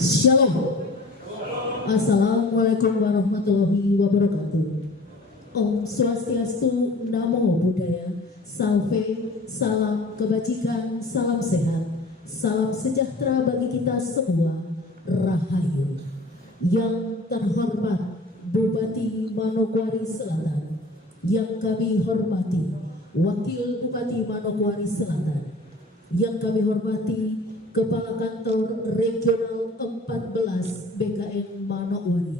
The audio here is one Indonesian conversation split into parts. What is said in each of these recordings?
Shalom. Assalamualaikum warahmatullahi wabarakatuh. Om Swastiastu, Namo Buddhaya, Salve, salam kebajikan, salam sehat, salam sejahtera bagi kita semua, Rahayu. Yang terhormat Bupati Manokwari Selatan, yang kami hormati Wakil Bupati Manokwari Selatan, yang kami hormati Kepala Kantor Regional 14 BKN Manokwari,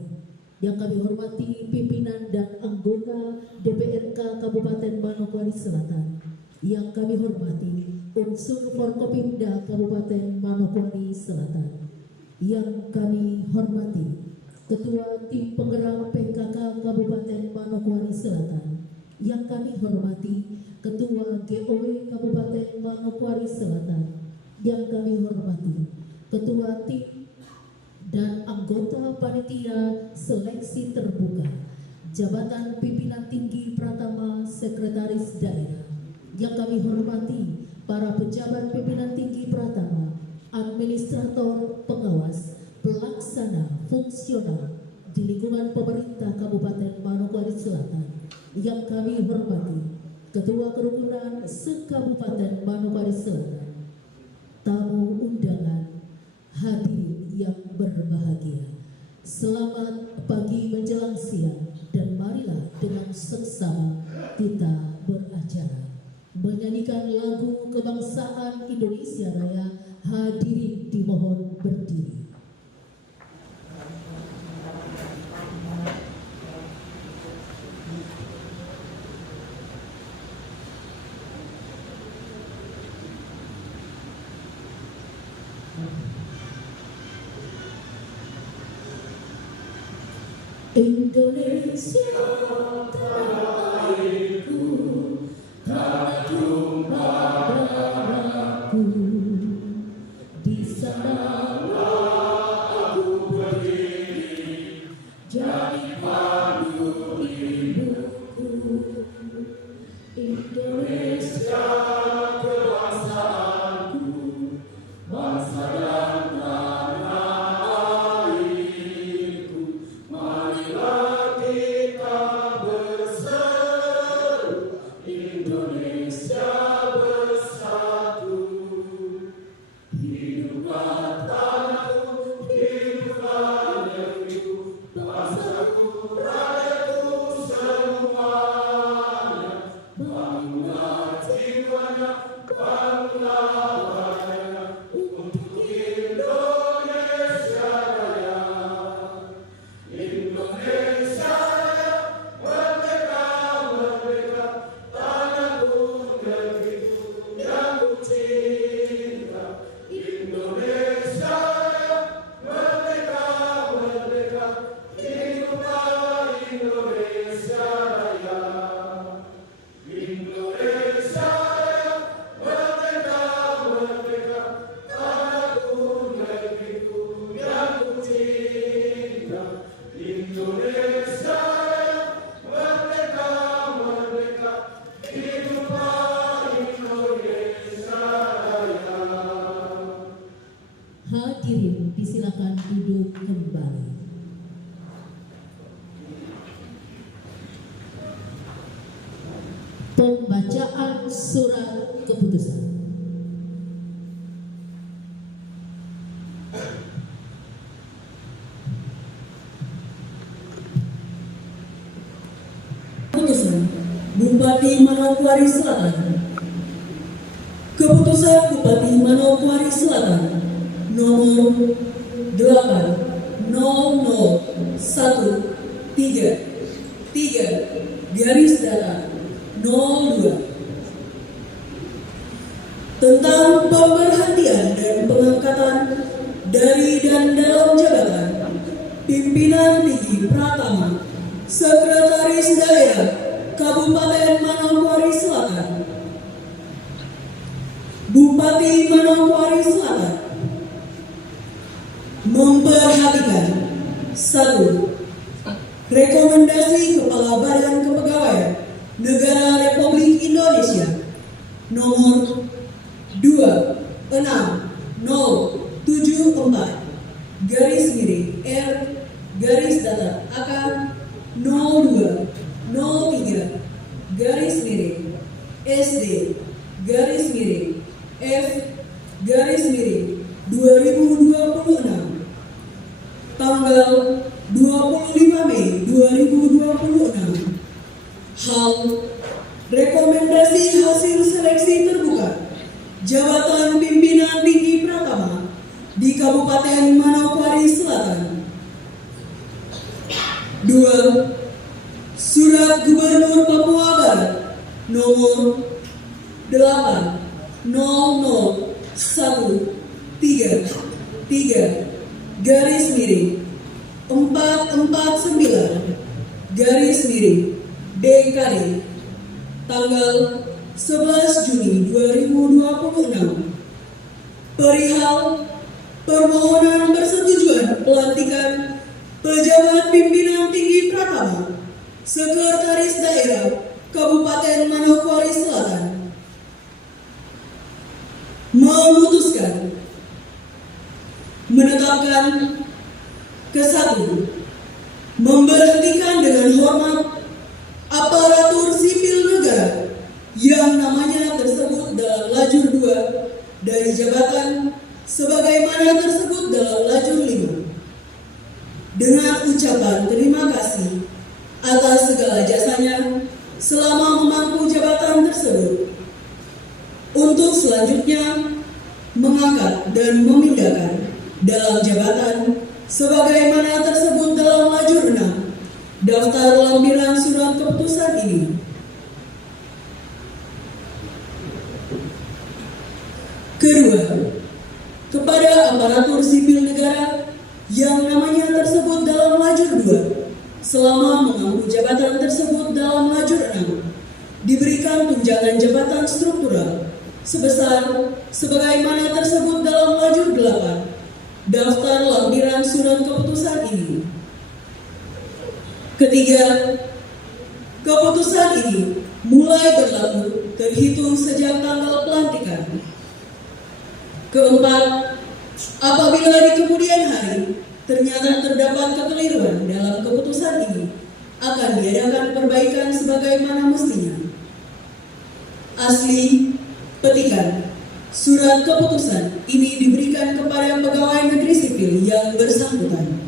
yang kami hormati pimpinan dan anggota DPRK Kabupaten Manokwari Selatan, yang kami hormati unsur Forkopimda Kabupaten Manokwari Selatan, yang kami hormati Ketua Tim Penggerak PKK Kabupaten Manokwari Selatan, yang kami hormati Ketua GOW Kabupaten Manokwari Selatan, yang kami hormati Ketua Tim dan anggota Panitia Seleksi Terbuka Jabatan Pimpinan Tinggi Pratama Sekretaris Daerah, yang kami hormati para pejabat pimpinan tinggi Pratama, administrator, pengawas, pelaksana, fungsional di lingkungan pemerintah Kabupaten Manokwari Selatan, yang kami hormati Ketua Kerukunan se-Kabupaten Manokwari Selatan, tamu undangan, hadirin yang berbahagia. Selamat pagi menjelang siang, dan marilah dengan seksama kita beracara menyanyikan lagu kebangsaan Indonesia Raya. Hadirin dimohon berdiri. Indonesia tanah airku, tanah tumpah darahku, di sanalah aku berdiri, jadi padu ibuku. Indonesia kebangsaanku, bangsa dan tanah airku. Marilah kita berseru, Indonesia bersatu. Hiduplah tanahku, hiduplah negeriku, bangsaku, rakyatku semuanya. Bangunlah jiwanya, bangunlah badannya, untuk Indonesia Raya. Indonesia Raya, merdeka, merdeka, tanahku, negeriku yang ku cinta. Indonesia Raya, merdeka, merdeka, hiduplah Indonesia Raya. Indonesia Raya, merdeka, merdeka, tanahku, negeriku yang ku cinta. Indonesia Raya, merdeka, merdeka, hiduplah Indonesia Raya. Hadirin disilakan duduk kembali. Pembacaan surat keputusan. Keputusan Bupati Manokwari Selatan. Keputusan Bupati Manokwari Selatan nomor 80013/02 tentang pemberhentian dan pengangkatan dari dan dalam jabatan pimpinan tinggi Pratama Sekretaris Daerah Kabupaten Manokwari Selatan. Bupati Manokwari Selatan memperhatikan 1. Rekomendasi Kepala Badan Kepegawaian Negara Republik Indonesia nomor 26.074 garis miring R garis datar AK 02 03 garis miring SD garis miring F garis miring 2026 tanggal 25 Mei 2026. Hal rekomendasi hasil seleksi terbuka jabatan pimpinan tinggi Pratama di Kabupaten Manokwari Selatan. 2. Surat Gubernur Papua Barat nomor 80013 garis miring 449 garis miring DKD tanggal 11 Juni 2026 perihal permohonan persetujuan pelantikan pejabat pimpinan tinggi Pratama Sekretaris Daerah Kabupaten Manokwari Selatan memutuskan menetapkan ke-1 memberhentikan dengan hormat aparatur sipil negara yang namanya tersebut dalam lajur 2 dari jabatan sebagaimana tersebut dalam lajur 5 dengan ucapan terima kasih atas segala jasanya selama memangku jabatan tersebut, untuk selanjutnya mengangkat dan memindahkan dalam jabatan sebagaimana tersebut dalam lajur 6 daftar lampiran surat keputusan ini. Kedua, kepada aparatur sipil negara yang namanya tersebut dalam lajur 2 selama mengambil jabatan tersebut dalam lajur 6 diberikan tunjangan jabatan struktural sebesar sebagaimana tersebut dalam lajur 8 daftar lampiran surat keputusan ini. Ketiga, keputusan ini mulai berlaku terhitung sejak tanggal pelantikan. Keempat, apabila di kemudian hari ternyata terdapat kekeliruan dalam keputusan ini, akan diadakan perbaikan sebagaimana mestinya. Asli petikan surat keputusan ini diberikan kepada pegawai negeri sipil yang bersangkutan.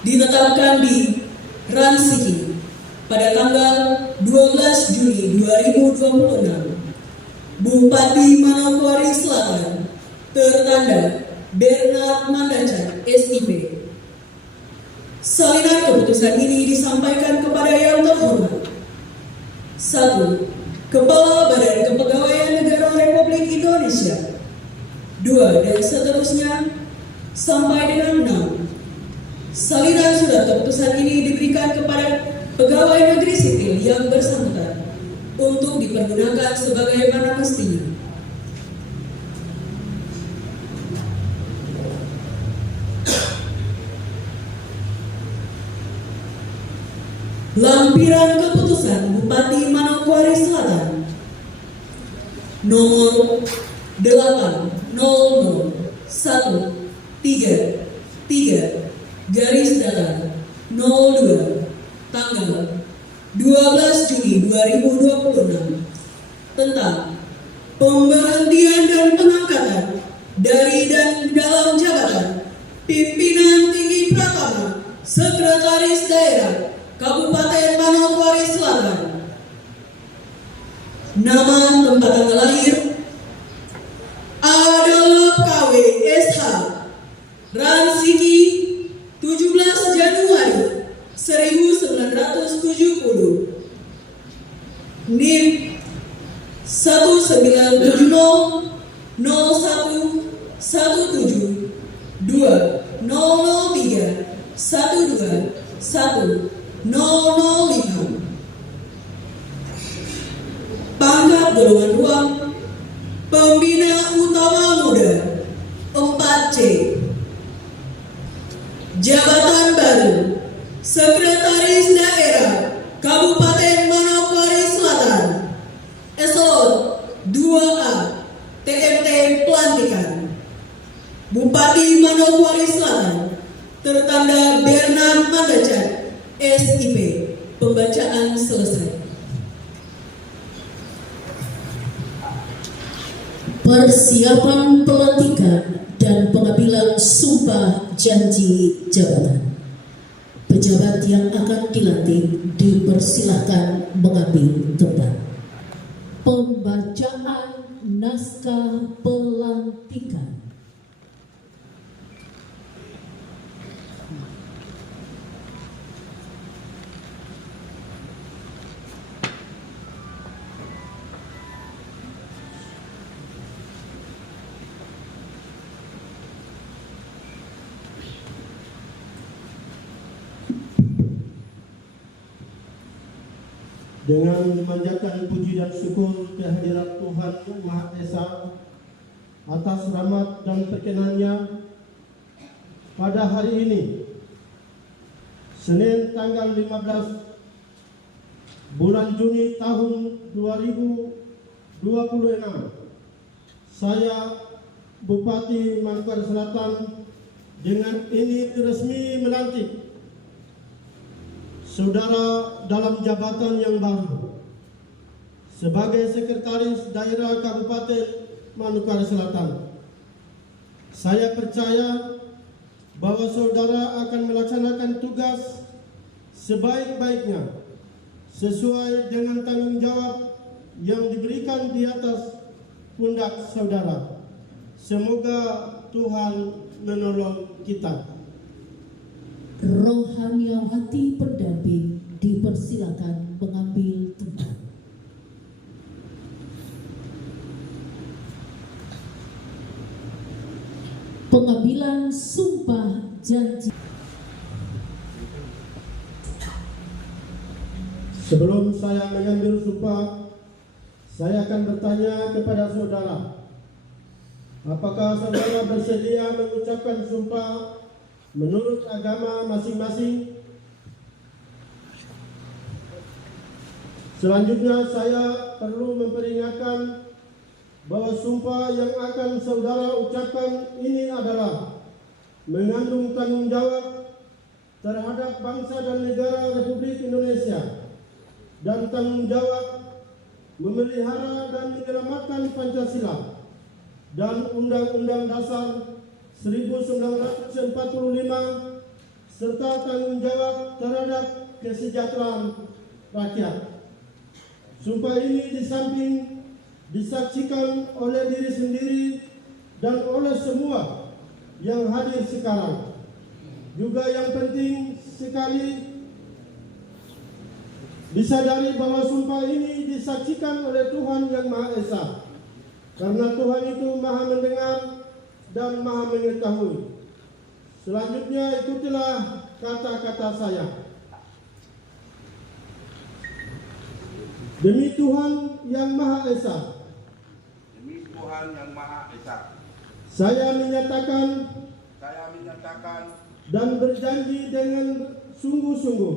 Ditetapkan di Ransiki pada tanggal 12 Juni 2026. Bupati Manokwari Selatan tertanda Bernard Mandaca SIP. Salinan keputusan ini disampaikan kepada yang terhormat. 1. Kepala Badan Kepegawaian Negara Republik Indonesia. 2. Dan seterusnya sampai dengan 6. Salinan surat keputusan ini diberikan kepada pegawai negeri sipil yang bersangkutan untuk dipergunakan sebagaimana mestinya. Lampiran keputusan Bupati Manokwari Selatan nomor 80013 garis datar 02 tanggal 12 Juni 2026 tentang pemberhentian dan pengangkatan dari dan dalam jabatan pimpinan tinggi Pratama Sekretaris Daerah Kabupaten Manokwari Selatan. Nama tempat tanggal lahir adalah KW SH Ransiki 17 Januari 1970. NIM 1970 01 17 2 003 12 1 005. Pangkat golongan ruang Pembina Utama Muda 4C. Jabatan baru Sekretaris Daerah Kabupaten Manokwari Selatan Eselon 2A TMT Pelantikan Bupati Manokwari Selatan, tertanda Bernard Mandacan, SIP. Pembacaan selesai. Persiapan pelantikan dan pengambilan sumpah janji jabatan. Pejabat yang akan dilantik dipersilahkan mengambil tempat. Pembacaan naskah pelantikan. Dengan memanjatkan puji dan syukur kehadirat Tuhan Yang Maha Esa atas rahmat dan perkenannya pada hari ini, Senin tanggal 15 bulan Juni tahun 2026, saya Bupati Manokwari Selatan dengan ini resmi melantik saudara dalam jabatan yang baru sebagai Sekretaris Daerah Kabupaten Manokwari Selatan. Saya percaya bahwa saudara akan melaksanakan tugas sebaik-baiknya sesuai dengan tanggung jawab yang diberikan di atas pundak saudara. Semoga Tuhan menolong kita. Rohaniawati pendamping dipersilakan mengambil tempat. Pengambilan sumpah janji. Sebelum saya mengambil sumpah, saya akan bertanya kepada saudara, apakah saudara bersedia mengucapkan sumpah menurut agama masing-masing? Selanjutnya saya perlu memperingatkan bahwa sumpah yang akan saudara ucapkan ini adalah mengandung tanggung jawab terhadap bangsa dan negara Republik Indonesia dan tanggung jawab memelihara dan menyelamatkan Pancasila dan Undang-Undang Dasar 1945 serta tanggung jawab terhadap kesejahteraan rakyat. Sumpah ini di samping disaksikan oleh diri sendiri dan oleh semua yang hadir sekarang, juga yang penting sekali disadari bahwa sumpah ini disaksikan oleh Tuhan Yang Maha Esa, karena Tuhan itu Maha mendengar dan Maha mengetahui. Selanjutnya ikutilah kata-kata saya. Demi Tuhan Yang Maha Esa, demi Tuhan Yang Maha Esa, saya menyatakan dan berjanji dengan sungguh-sungguh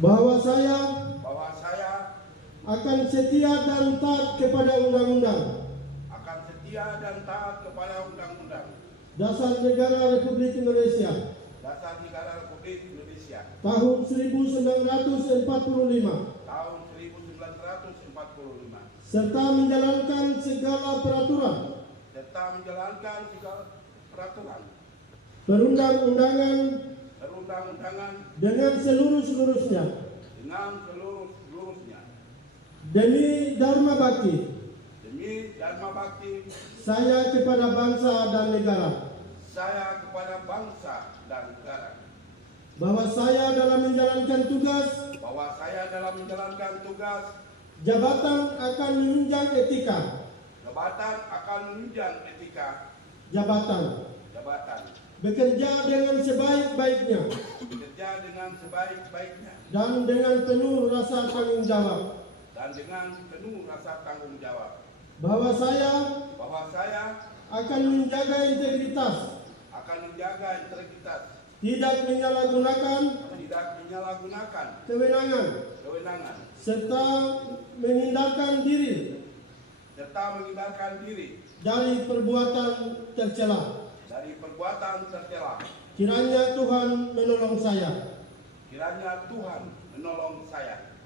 bahwa saya akan setia dan taat kepada undang-undang Dasar Negara Republik Indonesia tahun 1945 serta menjalankan segala peraturan perundang-undangan dengan seluruh-seluruhnya demi Dharma Bakti saya kepada bangsa dan negara, bahwa saya dalam menjalankan tugas jabatan akan menunjang etika jabatan, bekerja dengan sebaik-baiknya dan dengan penuh rasa tanggung jawab, bahwa saya akan menjaga integritas, tidak menyalahgunakan kewenangan, serta menghindarkan diri dari perbuatan tercela. dari perbuatan tercela. Kiranya Tuhan menolong saya. Kiranya Tuhan menolong saya.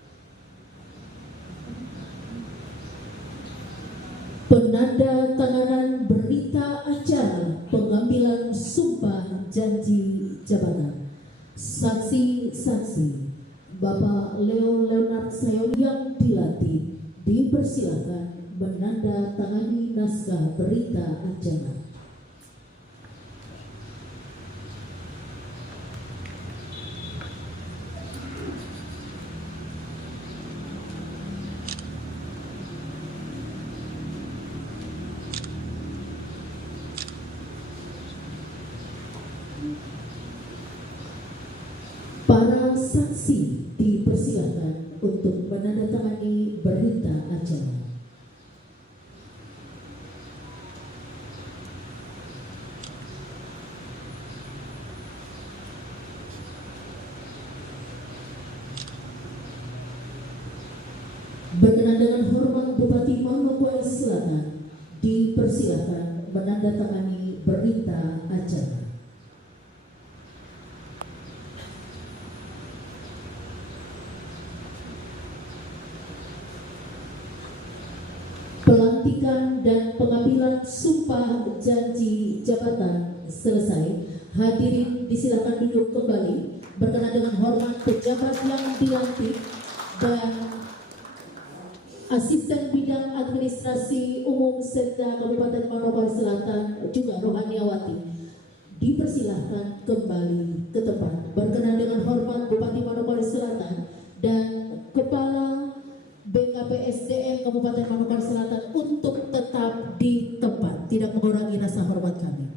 Penandatanganan berita acara pengambilan sumpah janji jabatan. Saksi-saksi Bapak Leonard Sayon yang dilatih dipersilakan menandatangani naskah berita acara. Para saksi dipersilakan untuk menandatangani berita acara. Berkenan dengan hormat Bupati Manokwari Selatan, dipersilakan menandatangani berita acara. Pelantikan dan pengambilan sumpah janji jabatan selesai. Hadirin disilakan duduk kembali. Berkenan dengan hormat pejabat yang dilantik dan Asisten Bidang Administrasi Umum Setda Kabupaten Manokwari Selatan juga Rohaniawati dipersilahkan kembali ke tempat. Berkenan dengan hormat Bupati Manokwari Selatan dan Kepala BKPSDM Kabupaten Manokwari Selatan untuk tetap di tempat, tidak mengurangi rasa hormat kami.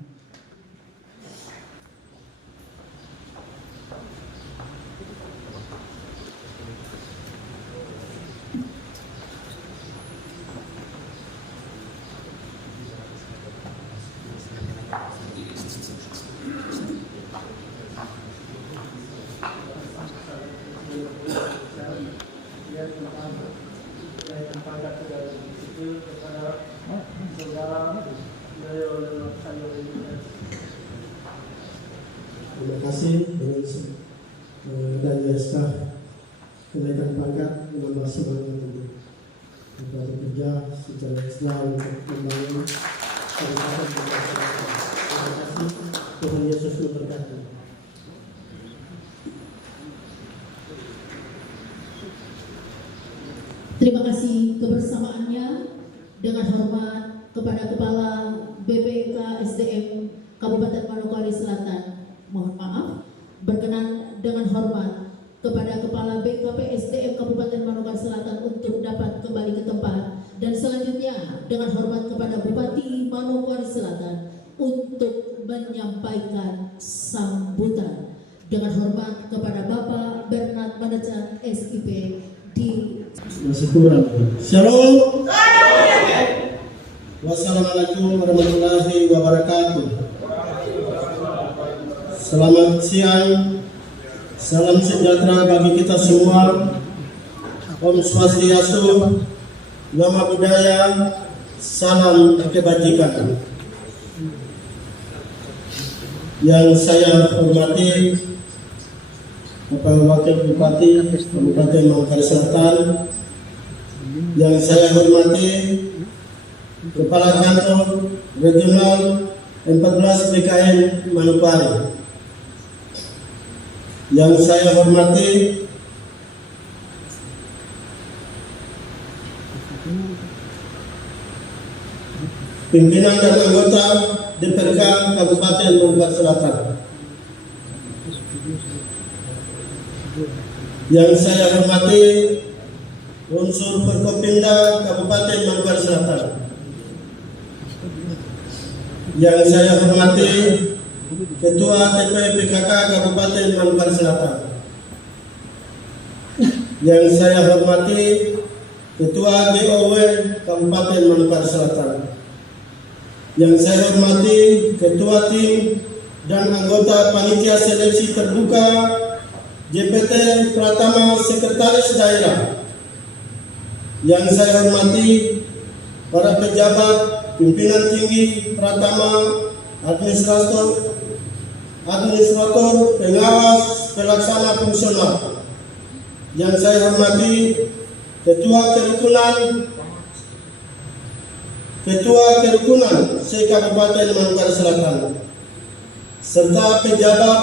Terima kasih dan SK kenaikan pangkat dengan maksimal untuk bekerja secara ekstra untuk membangun kabupaten Manokwari. Terima kasih. Tuhan Yesus memberkati. Terima kasih kebersamaannya. Dengan hormat kepada Kepala BPKSDM Kabupaten Manokwari Selatan, mohon maaf. Berkenan dengan hormat kepada Kepala BKPSDM Kabupaten Manokwari Selatan untuk dapat kembali ke tempat. Dan selanjutnya dengan hormat kepada Bupati Manokwari Selatan untuk menyampaikan sambutan. Dengan hormat kepada Bapak Bernard Manajan SIP di Masih kurang. Shalom. Wassalamualaikum warahmatullahi wabarakatuh. Selamat siang. Salam sejahtera bagi kita semua. Om Swastiastu, Namo Buddhaya, salam kebajikan. Yang saya hormati Bapak Wakil Bupati Kabupaten Manokwari Selatan, yang saya hormati Kepala Kantor Regional 14 BKN Manokwari, yang saya hormati pimpinan dan anggota DPRK Kabupaten Manokwari Selatan, yang saya hormati unsur Forkopimda Kabupaten Manokwari Selatan, yang saya hormati Ketua TPPKK Kabupaten Manokwari Selatan, yang saya hormati Ketua DOW Kabupaten Manokwari Selatan, yang saya hormati Ketua Tim dan anggota Panitia Seleksi Terbuka JPT Pratama Sekretaris Daerah, yang saya hormati para pejabat pimpinan tinggi Pratama, administrator, pengawas, pelaksana fungsional. Yang saya hormati Ketua Kerukunan se-Kabupaten Manokwari Selatan, serta pejabat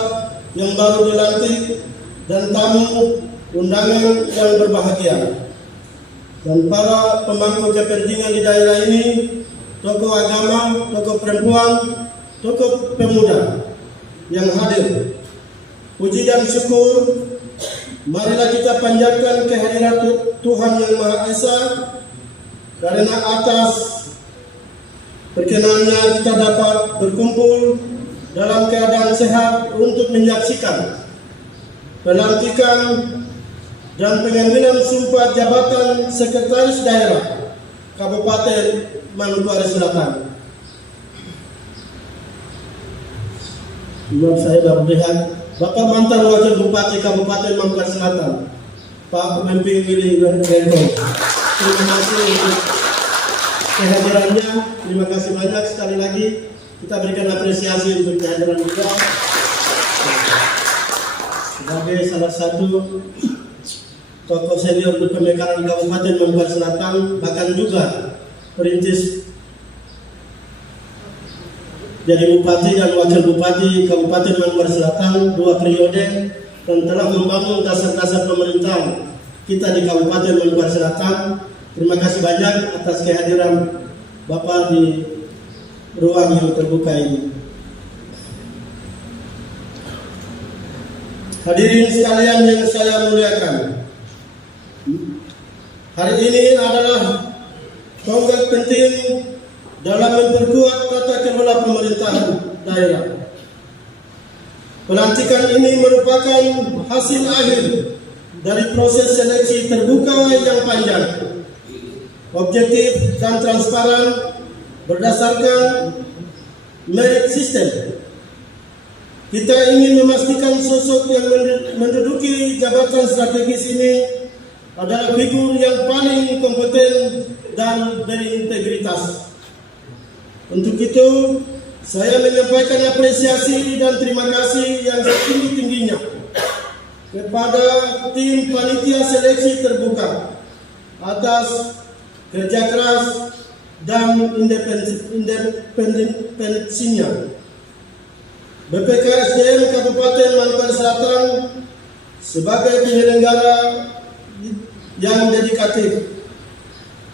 yang baru dilantik dan tamu undangan yang berbahagia, dan para pemangku kepentingan di daerah ini, tokoh agama, tokoh perempuan, tokoh pemuda yang hadir. Puji dan syukur, marilah kita panjatkan kehadirat Tuhan Yang Maha Esa, karena atas perkenannya kita dapat berkumpul dalam keadaan sehat untuk menyaksikan pelantikan dan pengambilan sumpah jabatan Sekretaris Daerah Kabupaten Manokwari Selatan. Saya baru lihat Bapak mantan Wakil Bupati Kabupaten Manokwari Selatan, Pak Memping Willy Renko. Terima kasih untuk kehadirannya. Terima kasih banyak sekali lagi. Kita berikan apresiasi untuk kehadiran beliau sebagai salah satu tokoh senior di pemekaran Kabupaten Manokwari Selatan, bahkan juga perintis jadi Bupati dan Wakil Bupati Kabupaten Manokwari Selatan 2 periode, dan telah membangun dasar-dasar pemerintahan kita di Kabupaten Manokwari Selatan. Terima kasih banyak atas kehadiran Bapak di ruang yang terbuka ini. Hadirin sekalian yang saya muliakan, hari ini adalah tonggak penting dalam memperkuat tata kelola pemerintahan daerah. Pelantikan ini merupakan hasil akhir dari proses seleksi terbuka yang panjang, objektif dan transparan berdasarkan merit system. Kita ingin memastikan sosok yang menduduki jabatan strategis ini adalah figur yang paling kompeten dan berintegritas. Untuk itu, saya menyampaikan apresiasi dan terima kasih yang setinggi-tingginya kepada tim panitia seleksi terbuka atas kerja keras dan independensinya. BPK SDM Kabupaten Manokwari Selatan sebagai penyelenggara yang dedikatif,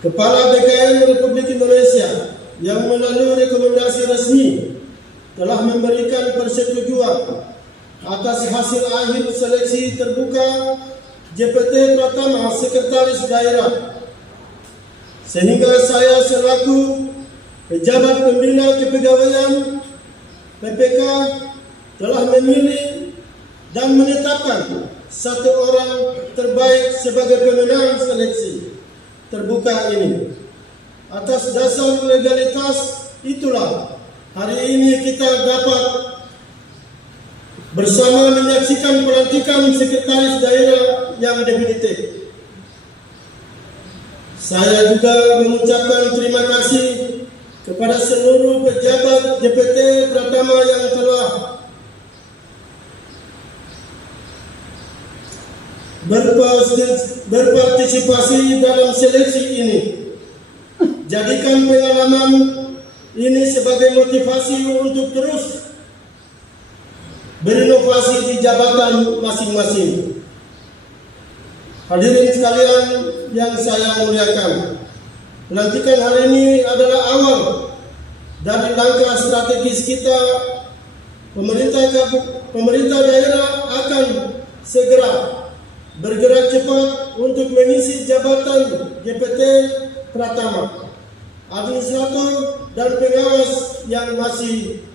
Kepala BKN Republik Indonesia yang melalui rekomendasi resmi telah memberikan persetujuan atas hasil akhir seleksi terbuka JPT Pratama Sekretaris Daerah, sehingga saya selaku pejabat pembina kepegawaian PPK telah memilih dan menetapkan satu orang terbaik sebagai pemenang seleksi terbuka ini. Atas dasar legalitas itulah hari ini kita dapat bersama menyaksikan pelantikan sekretaris daerah yang definitif. Saya juga mengucapkan terima kasih kepada seluruh pejabat JPT Pratama yang telah berpartisipasi dalam seleksi ini. Jadikan pengalaman ini sebagai motivasi untuk terus berinovasi di jabatan masing-masing. Hadirin sekalian yang saya muliakan, pelantikan hari ini adalah awal dari langkah strategis kita. Pemerintah daerah akan segera bergerak cepat untuk mengisi jabatan JPT Pratama, administrator dan pengawas yang masih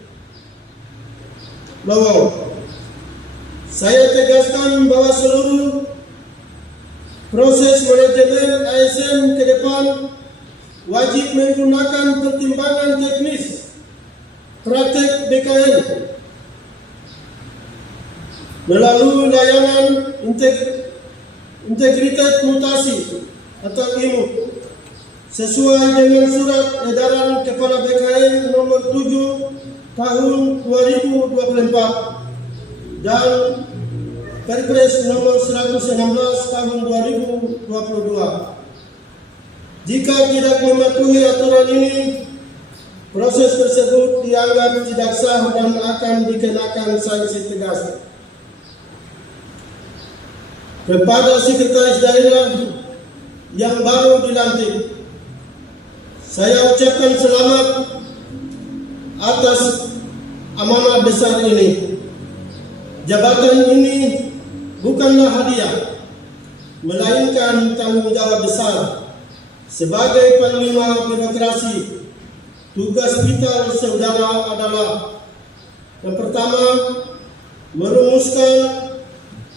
lowong. Saya tegaskan bahwa seluruh proses manajemen ASN ke depan wajib menggunakan pertimbangan teknis praktek BKN melalui layanan integritas mutasi atau IMU sesuai dengan surat edaran Kepala BKN nomor 7 tahun 2024 dan Perpres nomor 116 tahun 2022. Jika tidak mematuhi aturan ini, proses tersebut dianggap tidak sah dan akan dikenakan sanksi tegas. Kepada sekretaris daerah yang baru dilantik, saya ucapkan selamat atas amanah besar ini. Jabatan ini bukanlah hadiah, melainkan tanggung jawab besar. Sebagai panglima birokrasi, tugas kita saudara adalah yang pertama, merumuskan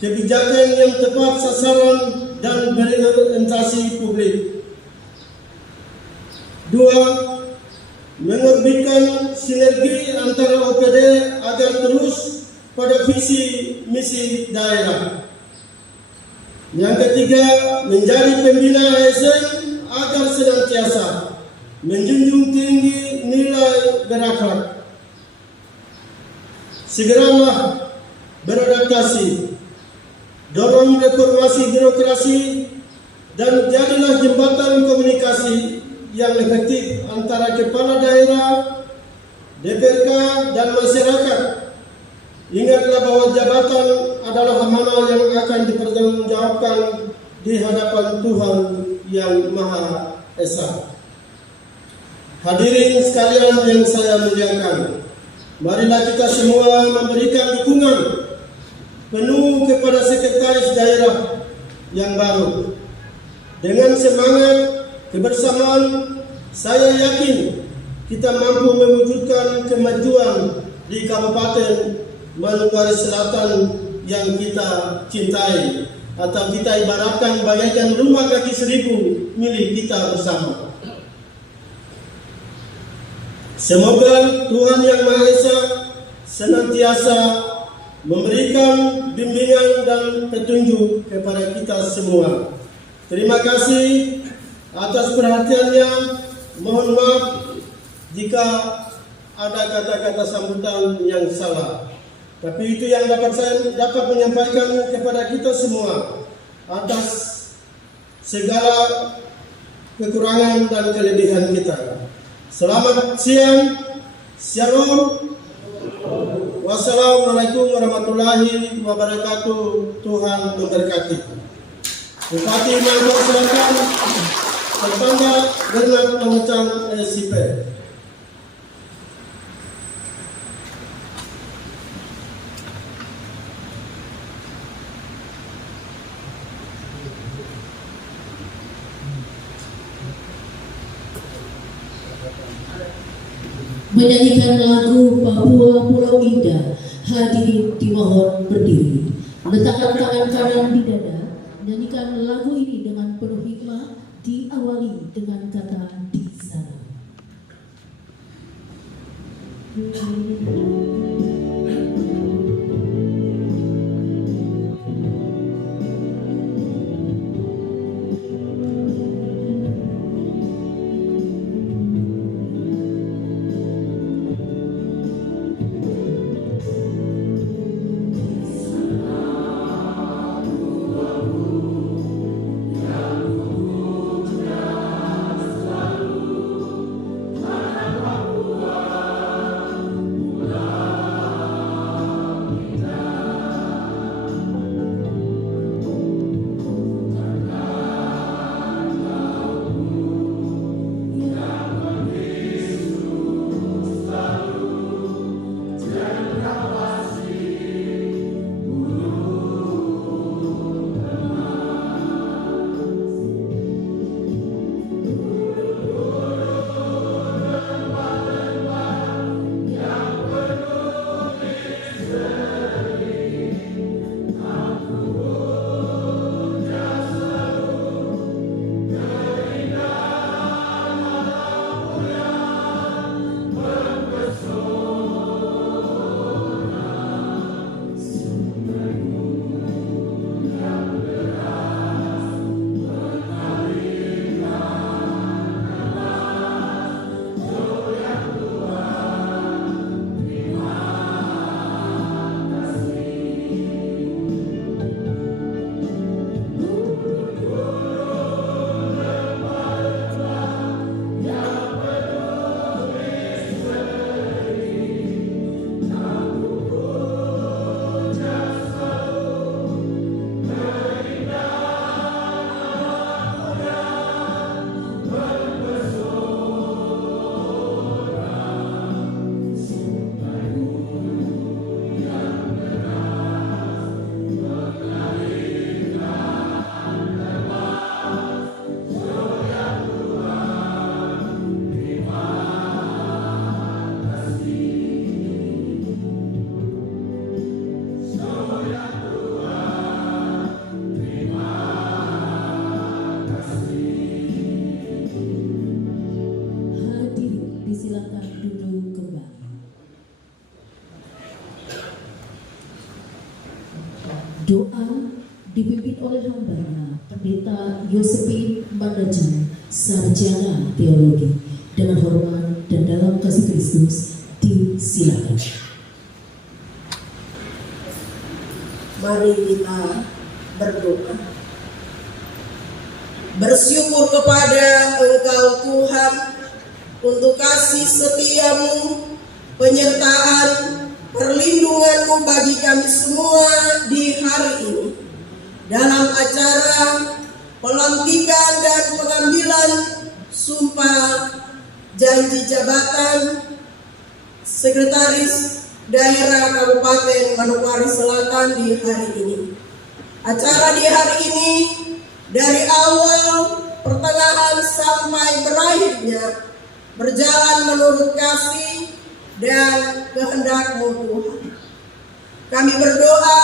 kebijakan yang tepat sasaran dan berorientasi publik. Dua, mengorbitkan sinergi antara OPD agar terus pada visi misi daerah. Yang ketiga, menjadi pembina ASN agar senantiasa menjunjung tinggi nilai berakhlak. Segeralah beradaptasi, dorong reformasi birokrasi, dan jadilah jembatan komunikasi yang efektif antara kepala daerah, DPRK, dan masyarakat. Ingatlah bahwa jabatan adalah amanah yang akan dipertanggungjawabkan di hadapan Tuhan yang Maha Esa. Hadirin sekalian yang saya muliakan, marilah kita semua memberikan dukungan penuh kepada sekretaris daerah yang baru. Dengan semangat kebersamaan, saya yakin kita mampu mewujudkan kemajuan di Kabupaten Manokwari Selatan yang kita cintai, atau kita ibaratkan bagaikan rumah kaki 1000 milik kita bersama. Semoga Tuhan Yang Maha Esa senantiasa memberikan bimbingan dan petunjuk kepada kita semua. Terima kasih atas perhatiannya. Mohon maaf jika ada kata-kata sambutan yang salah. Tapi itu yang saya dapat menyampaikan kepada kita semua atas segala kekurangan dan kelebihan kita. Selamat siang, shalom, wassalamualaikum warahmatullahi wabarakatuh. Tuhan memberkati. Bupati Manokwari Selatan, Tetangga Bernard Pangecang SIP. Menyanyikan lagu Papua Pulau Indah, hadirin dimohon berdiri, letakkan tangan kanan di dada, nyanyikan lagu ini dengan penuh hikmah, diawali dengan kata di sana. Papua, Doa dipimpin oleh hambanya Pendeta Yosepin Mandaju, Sarjana Teologi. Dengan hormat dan dalam kasih Kristus, disilakan. Mari kita berdoa. Bersyukur kepada Engkau Tuhan untuk kasih setiamu, penyertaan, perlindunganmu bagi kami semua di hari ini. Dalam acara pelantikan dan pengambilan sumpah janji jabatan Sekretaris Daerah Kabupaten Manokwari Selatan di hari ini. Acara di hari ini dari awal, pertengahan sampai berakhirnya berjalan menurut kasih dan kehendak-Mu Tuhan. Kami berdoa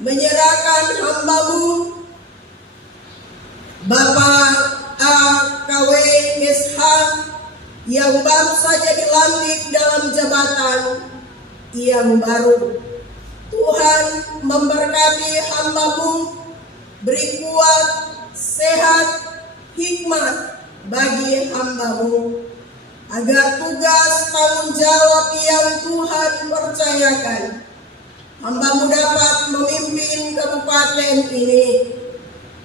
menyerahkan hamba-Mu Bapak AKW SH yang baru saja dilantik dalam jabatan yang baru. Tuhan memberkati hamba-Mu, beri kuat, sehat, hikmat bagi hamba-Mu, agar tugas tanggung jawab yang Tuhan percayakan, hamba-Mu dapat memimpin kabupaten ini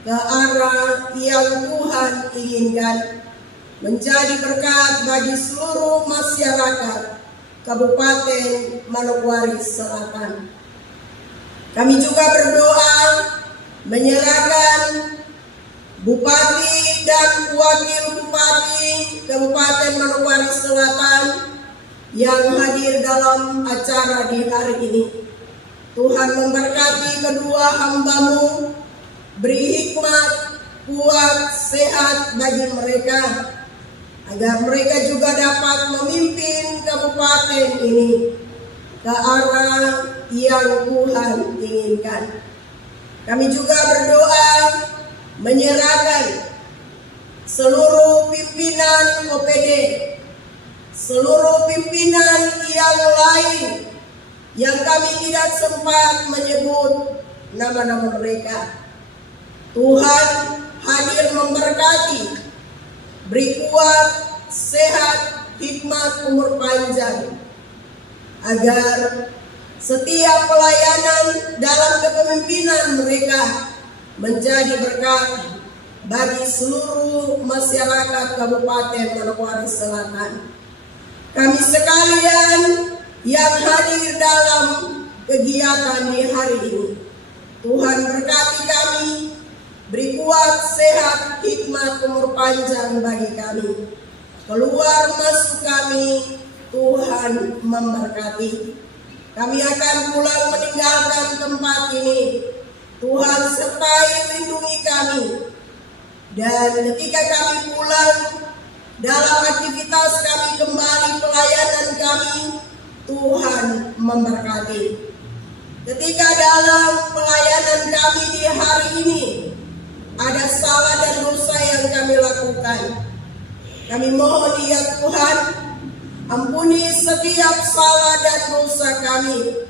ke arah yang Tuhan inginkan, menjadi berkat bagi seluruh masyarakat Kabupaten Manokwari Selatan. Kami juga berdoa menyerahkan Bupati dan Wakil Bupati Kabupaten Manokwari Selatan yang hadir dalam acara di hari ini. Tuhan memberkati kedua hamba-Mu, beri hikmat, kuat, sehat bagi mereka, agar mereka juga dapat memimpin kabupaten ini ke arah yang Tuhan inginkan. Kami juga berdoa menyerahkan seluruh pimpinan OPD, seluruh pimpinan yang lain yang kami tidak sempat menyebut nama-nama mereka. Tuhan hadir memberkati, beri kuat, sehat, hikmat, umur panjang, agar setiap pelayanan dalam kepemimpinan mereka menjadi berkat bagi seluruh masyarakat Kabupaten Manokwari Selatan. Kami sekalian yang hadir dalam kegiatan di hari ini, Tuhan berkati kami, beri kuat, sehat, hikmat, umur panjang bagi kami. Keluar masuk kami, Tuhan memberkati. Kami akan pulang meninggalkan tempat ini. Tuhan sertai lindungi kami. Dan ketika kami pulang, dalam aktivitas kami kembali pelayanan kami, Tuhan memberkati. Ketika dalam pelayanan kami di hari ini ada salah dan dosa yang kami lakukan, kami mohon ya Tuhan, ampuni setiap salah dan dosa kami.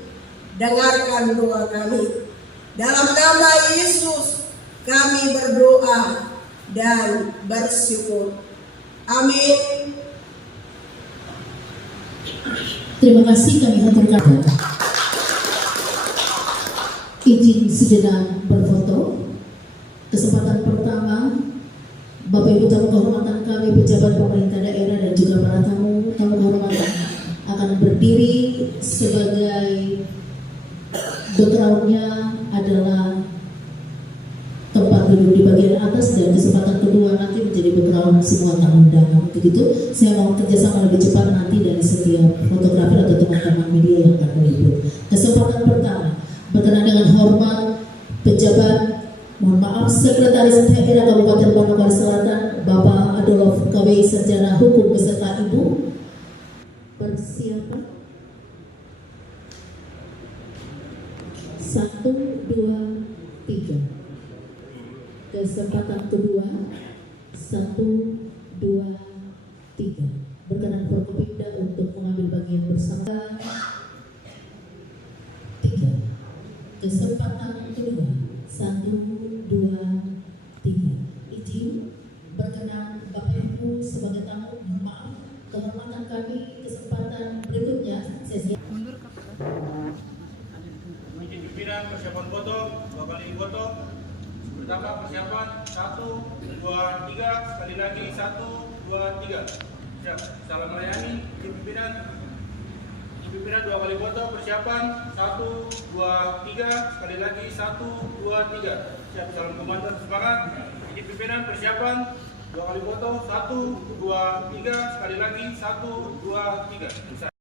Dengarkan doa kami. Dalam nama Yesus kami berdoa dan bersyukur. Amin. Terima kasih kami haturkan. Izin sejenak berfoto. Kesempatan pertama, Bapak Ibu tamu kehormatan kami, pejabat pemerintah daerah dan juga para tamu kehormatan akan berdiri sebagai backgroundnya adalah tempat duduk di bagian atas, dan kesempatan kedua nanti menjadi background semua tamu undangan. Begitu, saya mau kerjasama lebih cepat nanti dari setiap fotografer atau teman-teman media yang akan meliput. Kesempatan pertama, berkenan dengan hormat pejabat, mohon maaf, Sekretaris Daerah Kabupaten Manokwari Selatan, Bapak Adolf KW Sarjana Hukum beserta Ibu, persiapan 1, 2, 3. Kesempatan kedua 1, 2, 3. Berkenan Forkopimda untuk mengambil bagian bersama. 3. Kesempatan 1, 2, 3. Izin berkenan Bapak Ibu sebagai tamu, mohon maaf kehormatan kami kesempatan berikutnya sesi. Izin pimpinan persiapan foto, 2 kali foto. Pertama persiapan 1, 2, 3. Sekali lagi 1, 2, 3. Siap. Salam melayani. Izin pimpinan. Izin pimpinan 2 kali foto. Persiapan 1, 2, 3. Sekali lagi 1, 2, 3. Siap. Salam komandan semangat. Izin pimpinan persiapan 2 kali foto. 1, 2, 3. Sekali lagi 1, 2, 3.